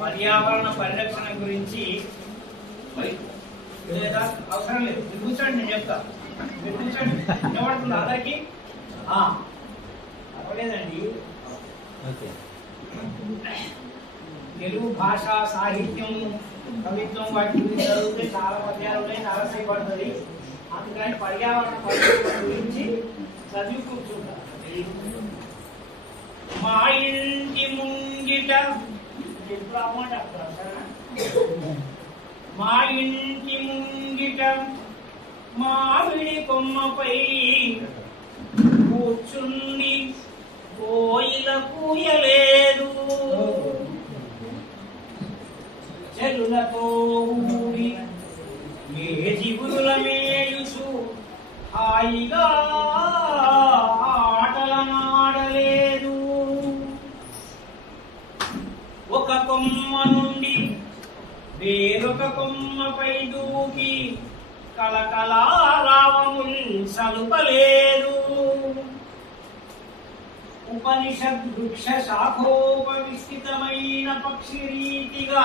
పర్యావరణ పరిరక్షణ గురించి లేదా అవసరం లేదు, మీరు కూర్చోండి, నేను చెప్తా. మీరు కూర్చోండి, నిలబడుతుంది అందరికి. అవ్వలేదండి. తెలుగు భాష, సాహిత్యం, కవిత్వం వాటి గురించి చదివితే చాలా పద్యాలు ఉన్నాయి, చాలా సేపు పడుతుంది. అందుకని పర్యావరణ పరిరక్షణ గురించి చదివి కూర్చుంటారు. మా ఇంటి ముంగిట మా ఇంటి ముంగిట మామిడి కొమ్మపై కూర్చుండి కోయిల కూయలేదు, చెలులతో ఊడి ఏ జిగురుల మేయుసు హాయిగా ఆటలనాడలేదు. ఒక కొమ్మ నుండి వేరొక కొమ్మపై దూకి కలకలారావముల్ సలుపలేదు. ఉపనిషద్ వృక్ష శాఖోపవిస్థితమైన పక్షి రీతిగా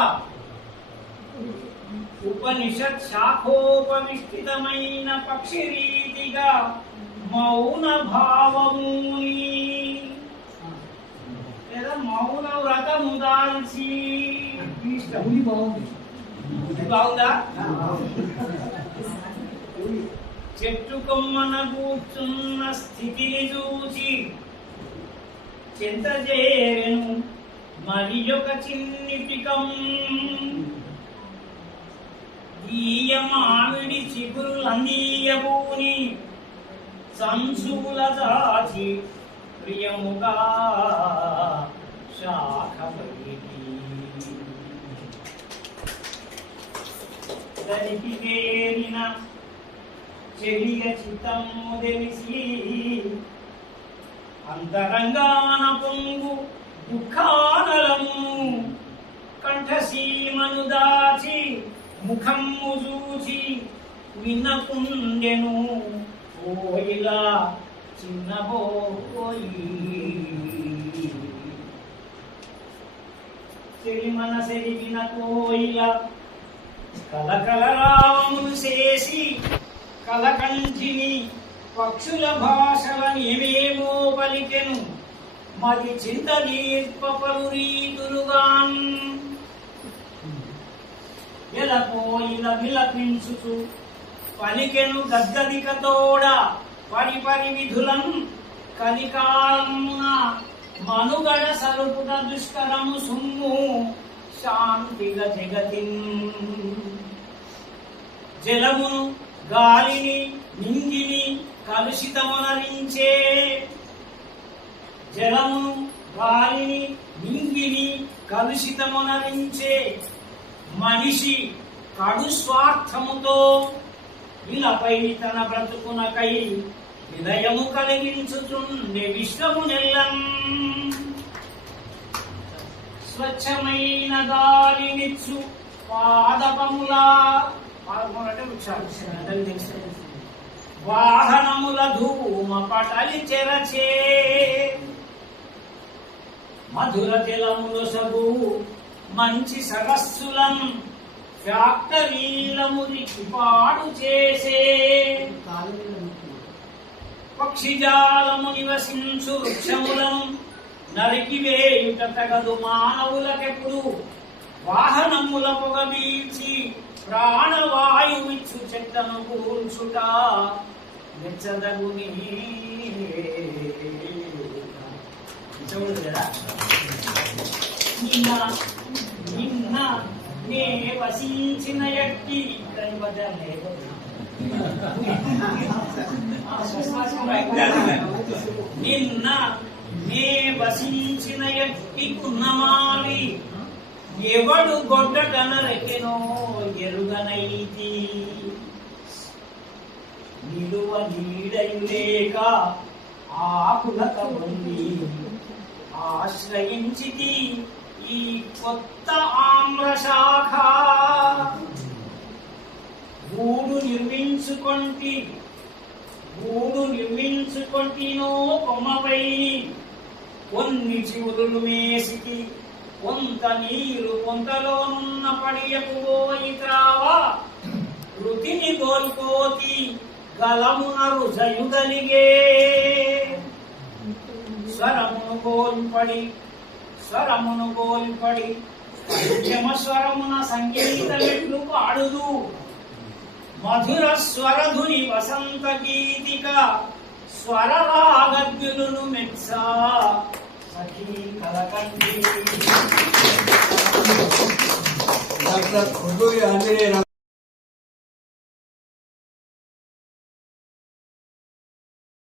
ఉపనిషత్ శాఖోపవిస్థితమైన పక్షి రీతిగా మౌన భావముని లేదా మౌన వ్రతము దాల్చి బాగుందా? చెట్టు కొమ్మన కూర్చున్న స్థితిని చూచి చింతజేరెను మరి ఒక చిన్నిటికం. ఈయ మామిడి చిగురులందీయబూని సంశూల దాచి ప్రియముగా శాఖపడి దరిపివేరిన చెలియ చిత్తము తెలిసి అంతరంగాన పొంగు దుఃఖానలము కంఠసీమను దాచి ముఖము చూచి వినకుండెను కోయిలా చిన్నబోయి. చెలి మనసెరిగిన కోయిల కలకలరావములు చేసి కలకంఠిని పక్షుల భాషలనేమేమో పలికెను. మది చింత దీర్ప పలు రీతులుగాన్ ఎలపోయిల విలపించుచు పలికెను గద్గదికతోడ పరిపరి విధులం కలికాలమున మనుగడ సలుపుట దుష్కరము సుమ్ము శాంతిగా జగతిన్. జలమును గాలిని నింగిని కలుషితమునరించే జలమును గాలిని నింగిని కలుషితమునరించే మనిషి కడు స్వార్థముతో ఇలపై తన బ్రతుకునకై వినయము కలిగించుచుండే విశ్వము నెల్లం. స్వచ్ఛమైన గాలినిచ్చు పాదపములా అంటే వృక్షాలు వాహనముల ధూమ పటలి చెరచే మధుర జలములు సగు మంచి సరస్సులం ఫ్యాక్టరీలము రిపాడు చేసే పక్షిజాలము నివసించు వృక్షములను నరికివేయుట తగదు మానవులకెప్పుడు. వాహనముల పొగ బీల్చి ప్రాణవాయువిచ్చు చెట్లను కూల్చుట మెచ్చదగుని. నిన్న నే వసించిన ఎట్టి నిన్న నే వసించిన ఎట్టి కున్నమాలి ఎవడు గొడ్డటనరెకెనో ఎరుగనైతి. నిలువ నీడయులేక ఆకులక ఉంది ఆశ్రయించితి ఈ కొత్త ఆమ్రశాఖ. గూడు నిర్మించుకొంటి గూడు నిర్మించుకొంటి కొంటినో కొమ్మపై కొన్ని చివురులు మేసికి కొంత నీరు కొంతలోనున్న పడియకు పోయి త్రావా రుతిని కోల్పోతి గలమున రుజయుగలిగే స్వరమును కోల్పడి యమస్వరమున సంగీతమెట్లు పాడుదు మధుర స్వరధుని వసంత గీతిక స్వరరాగద్యులను మెచ్చా సఖీ కలకండి. డాక్టర్